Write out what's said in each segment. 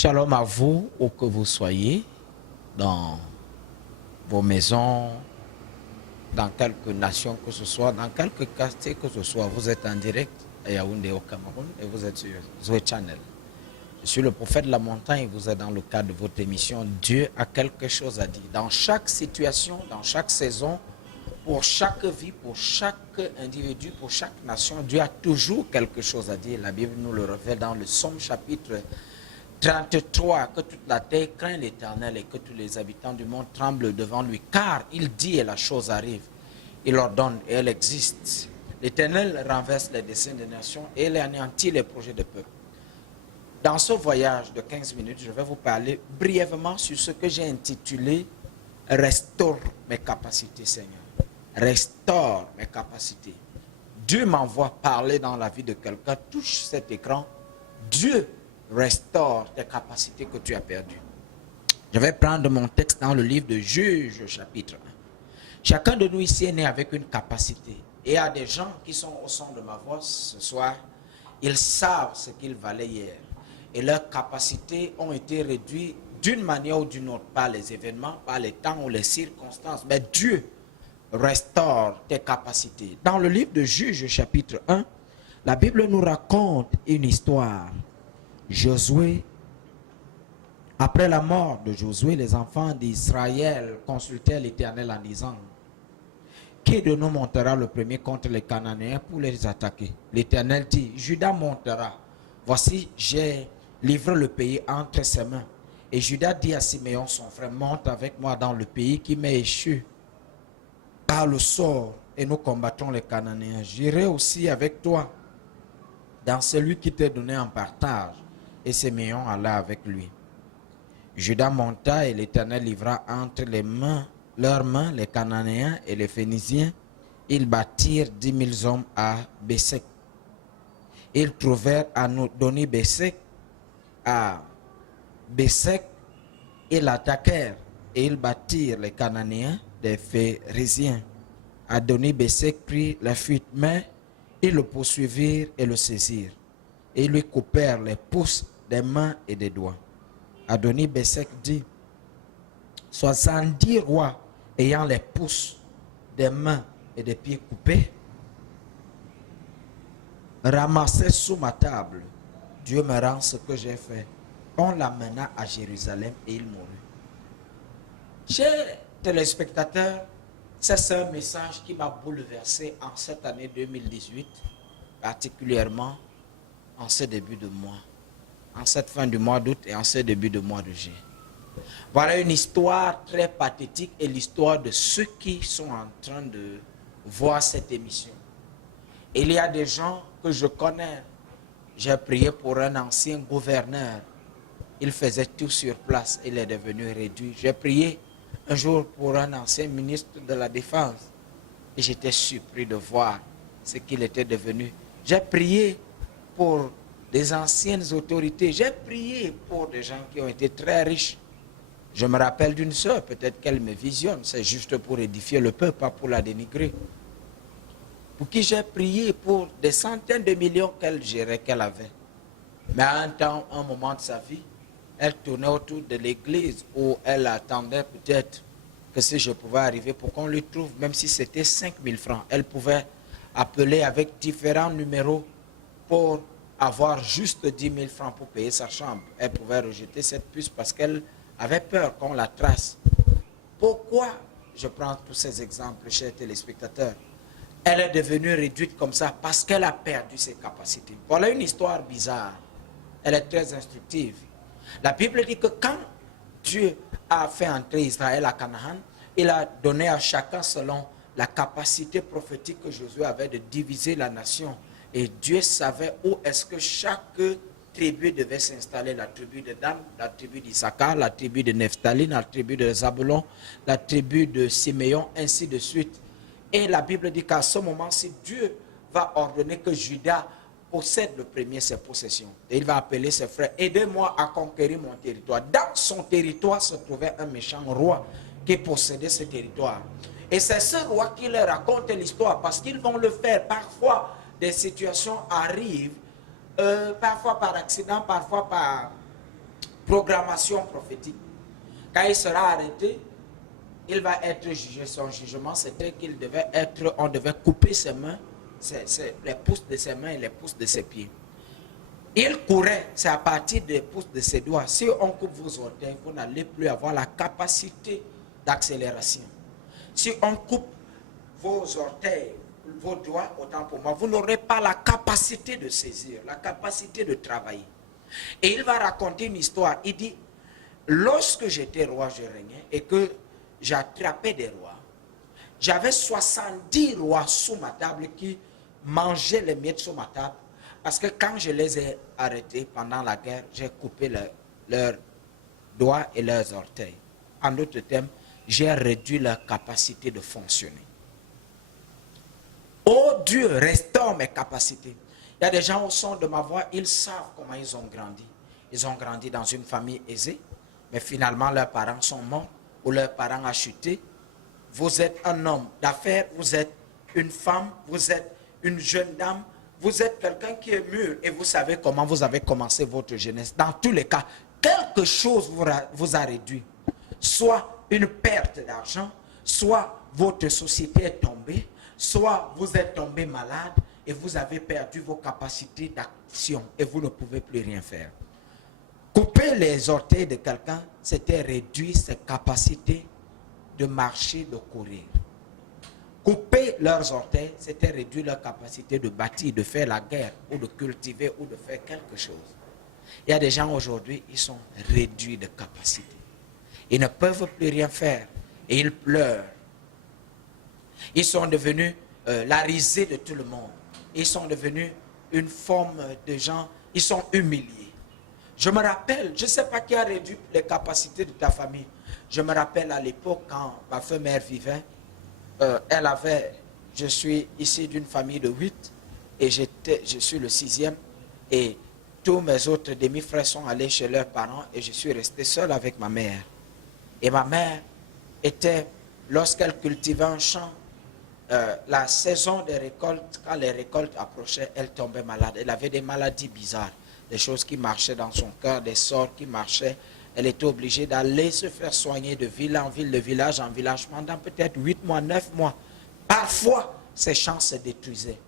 Shalom à vous, où que vous soyez, dans vos maisons, dans quelque nation que ce soit, dans quelque quartier que ce soit. Vous êtes en direct à Yaoundé au Cameroun et vous êtes sur Zoé Channel. Je suis le prophète de la montagne et vous êtes dans le cadre de votre émission Dieu a quelque chose à dire. Dans chaque situation, dans chaque saison, pour chaque vie, pour chaque individu, pour chaque nation, Dieu a toujours quelque chose à dire. La Bible nous le révèle dans le Somme chapitre 33, que toute la terre craint l'Éternel et que tous les habitants du monde tremblent devant lui, car il dit et la chose arrive. Il ordonne et elle existe. L'Éternel renverse les desseins des nations et il anéantit les projets des peuples. Dans ce voyage de 15 minutes, je vais vous parler brièvement sur ce que j'ai intitulé « Restaure mes capacités, Seigneur ». Restaure mes capacités. Dieu m'envoie parler dans la vie de quelqu'un. Touche cet écran. Dieu restaure tes capacités que tu as perdues. Je vais prendre mon texte dans le livre de Juges, chapitre 1. Chacun de nous ici est né avec une capacité. Et il y a des gens qui sont au son de ma voix ce soir. Ils savent ce qu'ils valaient hier. Et leurs capacités ont été réduites d'une manière ou d'une autre par les événements, par les temps ou les circonstances. Mais Dieu restaure tes capacités. Dans le livre de Juges, chapitre 1, la Bible nous raconte une histoire. Josué, après la mort de Josué, les enfants d'Israël consultèrent l'Éternel en disant: qui de nous montera le premier contre les Cananéens pour les attaquer? L'Éternel dit: Judas montera. Voici, j'ai livré le pays entre ses mains. Et Judas dit à Siméon, son frère: monte avec moi dans le pays qui m'est échu par le sort, et nous combattons les Cananéens. J'irai aussi avec toi dans celui qui t'est donné en partage. Et Siméon alla avec lui. Judas monta et l'Éternel livra entre leurs mains les Cananéens et les Phéniciens. Ils bâtirent 10 000 hommes à Bessek. Ils trouvèrent à Doni Bessek, à Bessek, ils l'attaquèrent et ils battirent les Cananéens des Phérésiens. Adoni Bessek prit la fuite, mais ils le poursuivirent et le saisirent. Et ils lui coupèrent les pouces des mains et des doigts. Adoni Bessek dit: 70 rois ayant les pouces des mains et des pieds coupés ramassaient sous ma table. Dieu me rend ce que j'ai fait. On l'amena à Jérusalem et il mourut. Chers téléspectateurs, c'est un message qui m'a bouleversé en cette année 2018, particulièrement en ce début de mois, en cette fin du mois d'août et en ce début de mois de juillet. Voilà une histoire très pathétique et l'histoire de ceux qui sont en train de voir cette émission. Il y a des gens que je connais. J'ai prié pour un ancien gouverneur. Il faisait tout sur place. Il est devenu réduit. J'ai prié un jour pour un ancien ministre de la Défense. Et j'étais surpris de voir ce qu'il était devenu. J'ai prié pour des anciennes autorités. J'ai prié pour des gens qui ont été très riches. Je me rappelle d'une sœur, peut-être qu'elle me visionne. C'est juste pour édifier le peuple, pas pour la dénigrer. Pour qui j'ai prié pour des centaines de millions qu'elle gérait, qu'elle avait. Mais à un temps, un moment de sa vie, elle tournait autour de l'église où elle attendait peut-être que si je pouvais arriver pour qu'on lui trouve, même si c'était 5 000 francs, elle pouvait appeler avec différents numéros pour avoir juste 10 000 francs pour payer sa chambre. Elle pouvait rejeter cette puce parce qu'elle avait peur qu'on la trace. Pourquoi je prends tous ces exemples, chers téléspectateurs? Elle est devenue réduite comme ça parce qu'elle a perdu ses capacités. Voilà une histoire bizarre. Elle est très instructive. La Bible dit que quand Dieu a fait entrer Israël à Canaan, il a donné à chacun selon la capacité prophétique que Josué avait de diviser la nation. Et Dieu savait où est-ce que chaque tribu devait s'installer. La tribu de Dan, la tribu d'Issachar, la tribu de Nephtali, la tribu de Zabulon, la tribu de Siméon, ainsi de suite. Et la Bible dit qu'à ce moment-ci, Dieu va ordonner que Judas possède le premier ses possessions. Et il va appeler ses frères: aidez-moi à conquérir mon territoire. Dans son territoire se trouvait un méchant roi qui possédait ce territoire. Et c'est ce roi qui leur raconte l'histoire parce qu'ils vont le faire. Parfois, des situations arrivent, parfois par accident, parfois programmation prophétique. Quand il sera arrêté, il va être jugé. Son jugement, c'était on devait couper ses mains, les pouces de ses mains et les pouces de ses pieds. Il courait, c'est à partir des pouces de ses doigts. Si on coupe vos orteils, vous n'allez plus avoir la capacité d'accélération. Si on coupe vos orteils, vos doigts, autant pour moi, vous n'aurez pas la capacité de saisir, la capacité de travailler. Et il va raconter une histoire. Il dit, lorsque j'étais roi, je régnais, et que j'attrapais des rois, j'avais 70 rois sous ma table qui mangeaient les miettes sous ma table, parce que quand je les ai arrêtés pendant la guerre, j'ai coupé leurs doigts et leurs orteils. En d'autres termes, j'ai réduit leur capacité de fonctionner. Oh Dieu, restaure mes capacités. Il y a des gens au son de ma voix, ils savent comment ils ont grandi. Ils ont grandi dans une famille aisée, mais finalement leurs parents sont morts ou leurs parents ont chuté. Vous êtes un homme d'affaires, vous êtes une femme, vous êtes une jeune dame, vous êtes quelqu'un qui est mûr et vous savez comment vous avez commencé votre jeunesse. Dans tous les cas, quelque chose vous a réduit. Soit une perte d'argent, soit votre société est tombée, soit vous êtes tombé malade et vous avez perdu vos capacités d'action et vous ne pouvez plus rien faire. Couper les orteils de quelqu'un, c'était réduire ses capacités de marcher, de courir. Couper leurs orteils, c'était réduire leur capacité de bâtir, de faire la guerre, ou de cultiver, ou de faire quelque chose. Il y a des gens aujourd'hui, ils sont réduits de capacité. Ils ne peuvent plus rien faire. Et ils pleurent. Ils sont devenus la risée de tout le monde. Ils sont devenus une forme de gens, ils sont humiliés. Je me rappelle, je ne sais pas qui a réduit les capacités de ta famille. Je me rappelle à l'époque quand ma mère vivait, je suis ici d'une famille de 8 et je suis le 6e et tous mes autres demi-frères sont allés chez leurs parents et je suis resté seul avec ma mère. Et ma mère était, lorsqu'elle cultivait un champ, la saison des récoltes, quand les récoltes approchaient, elle tombait malade. Elle avait des maladies bizarres, des choses qui marchaient dans son cœur, des sorts qui marchaient. Elle était obligée d'aller se faire soigner de ville en ville, de village en village, pendant peut-être 8 mois, 9 mois. Parfois, ses champs se détruisaient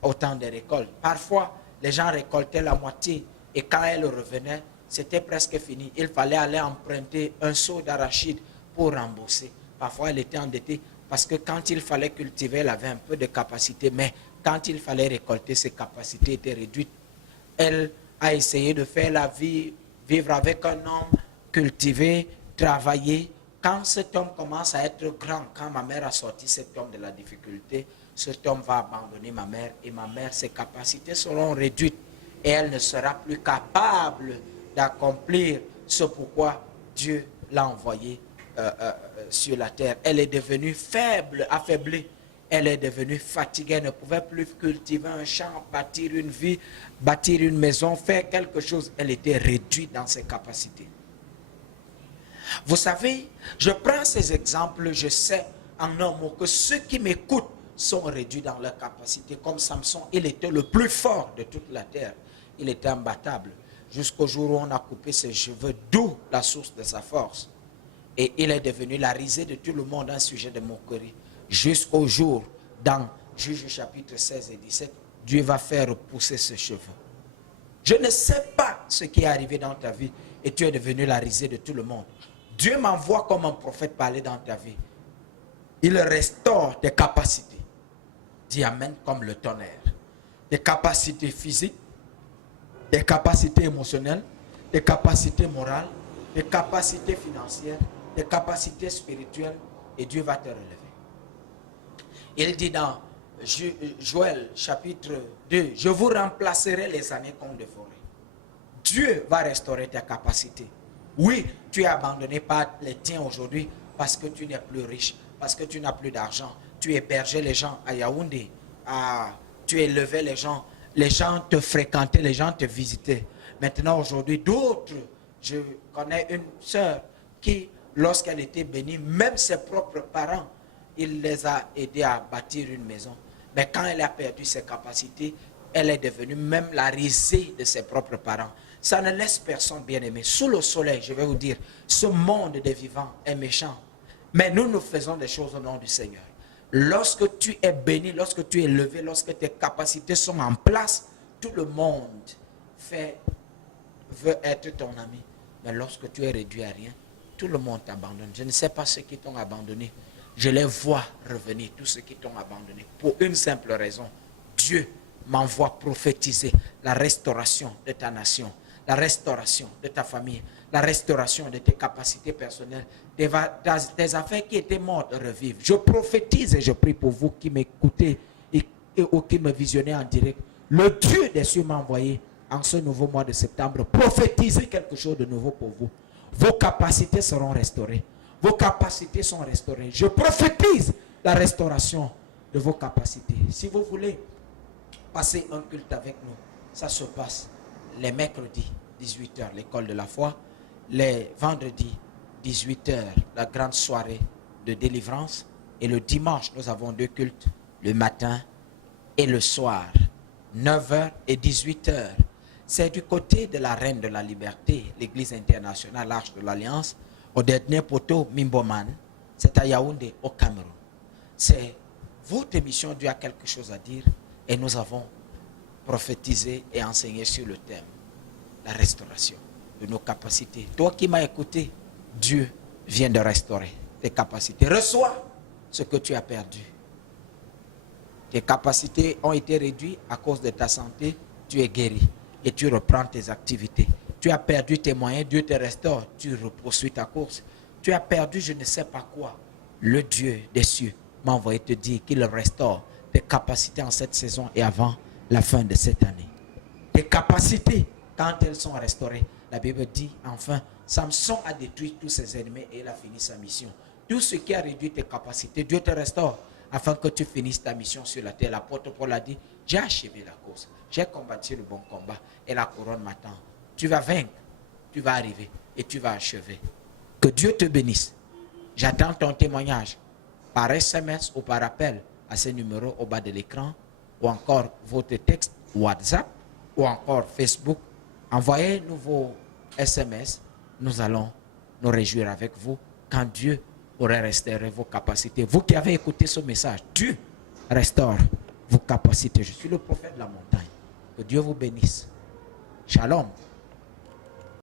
au temps des récoltes. Parfois, les gens récoltaient la moitié et quand elle revenait, c'était presque fini. Il fallait aller emprunter un seau d'arachide pour rembourser. Parfois, elle était endettée parce que quand il fallait cultiver, elle avait un peu de capacité, mais quand il fallait récolter, ses capacités étaient réduites. Elle a essayé de faire la vie, vivre avec un homme, cultiver, travailler. Quand cet homme commence à être grand, quand ma mère a sorti cet homme de la difficulté, cet homme va abandonner ma mère et ma mère, ses capacités seront réduites et elle ne sera plus capable d'accomplir ce pourquoi Dieu l'a envoyé sur la terre. Elle est devenue faible, affaiblie. Elle est devenue fatiguée, elle ne pouvait plus cultiver un champ, bâtir une vie, bâtir une maison, faire quelque chose. Elle était réduite dans ses capacités. Vous savez, je prends ces exemples, je sais en un mot que ceux qui m'écoutent sont réduits dans leurs capacités. Comme Samson, il était le plus fort de toute la terre. Il était imbattable. Jusqu'au jour où on a coupé ses cheveux, d'où la source de sa force. Et il est devenu la risée de tout le monde, un sujet de moquerie. Jusqu'au jour, dans Juge chapitre 16 et 17, Dieu va faire repousser ses cheveux. Je ne sais pas ce qui est arrivé dans ta vie et tu es devenu la risée de tout le monde. Dieu m'envoie comme un prophète parler dans ta vie. Il restaure tes capacités. Dis amen comme le tonnerre. Des capacités physiques, des capacités émotionnelles, des capacités morales, des capacités financières, des capacités spirituelles et Dieu va te relever. Il dit dans Joël chapitre 2, je vous remplacerai les années qu'on dévorait. Dieu va restaurer tes capacités. Oui, tu es abandonné par les tiens aujourd'hui parce que tu n'es plus riche, parce que tu n'as plus d'argent. Tu hébergeais les gens à Yaoundé, tu élevais les gens te fréquentaient, les gens te visitaient. Maintenant, aujourd'hui, d'autres, je connais une sœur qui, lorsqu'elle était bénie, même ses propres parents, il les a aidés à bâtir une maison. Mais quand elle a perdu ses capacités, elle est devenue même la risée de ses propres parents. Ça ne laisse personne bien aimé. Sous le soleil, je vais vous dire, ce monde des vivants est méchant. Mais nous faisons des choses au nom du Seigneur. Lorsque tu es béni, lorsque tu es élevé, lorsque tes capacités sont en place, tout le monde veut être ton ami. Mais lorsque tu es réduit à rien, tout le monde t'abandonne. Je ne sais pas ceux qui t'ont abandonné. Je les vois revenir, tous ceux qui t'ont abandonné. Pour une simple raison. Dieu m'envoie prophétiser la restauration de ta nation, la restauration de ta famille, la restauration de tes capacités personnelles, tes affaires qui étaient mortes revivent. Je prophétise et je prie pour vous qui m'écoutez et qui me visionnez en direct. Le Dieu des cieux m'a envoyé en ce nouveau mois de septembre prophétiser quelque chose de nouveau pour vous. Vos capacités seront restaurées. Vos capacités sont restaurées. Je prophétise la restauration de vos capacités. Si vous voulez passer un culte avec nous, ça se passe les mercredis, 18h, l'école de la foi. Les vendredis, 18h, la grande soirée de délivrance. Et le dimanche, nous avons 2 cultes, le matin et le soir, 9h et 18h. C'est du côté de la Reine de la Liberté, l'Église internationale, l'Arche de l'Alliance, au dernier poteau, Mimboman. C'est à Yaoundé, au Cameroun. C'est votre émission, Dieu a quelque chose à dire, et nous avons prophétisé et enseigné sur le thème, la restauration de nos capacités. Toi qui m'as écouté, Dieu vient de restaurer tes capacités. Reçois ce que tu as perdu. Tes capacités ont été réduites à cause de ta santé, tu es guéri et tu reprends tes activités. Tu as perdu tes moyens, Dieu te restaure, tu poursuis ta course. Tu as perdu je ne sais pas quoi. Le Dieu des cieux m'a envoyé te dire qu'il restaure tes capacités en cette saison et avant la fin de cette année. Tes capacités, quand elles sont restaurées, la Bible dit enfin, Samson a détruit tous ses ennemis et il a fini sa mission. Tout ce qui a réduit tes capacités, Dieu te restaure afin que tu finisses ta mission sur la terre. L'apôtre Paul a dit, j'ai achevé la course, j'ai combattu le bon combat et la couronne m'attend. Tu vas vaincre, tu vas arriver et tu vas achever. Que Dieu te bénisse. J'attends ton témoignage par SMS ou par appel à ce numéro au bas de l'écran, ou encore votre texte WhatsApp, ou encore Facebook. Envoyez-nous vos SMS. Nous allons nous réjouir avec vous quand Dieu aurait restauré vos capacités. Vous qui avez écouté ce message, Dieu restaure vos capacités. Je suis le prophète de la montagne. Que Dieu vous bénisse. Shalom.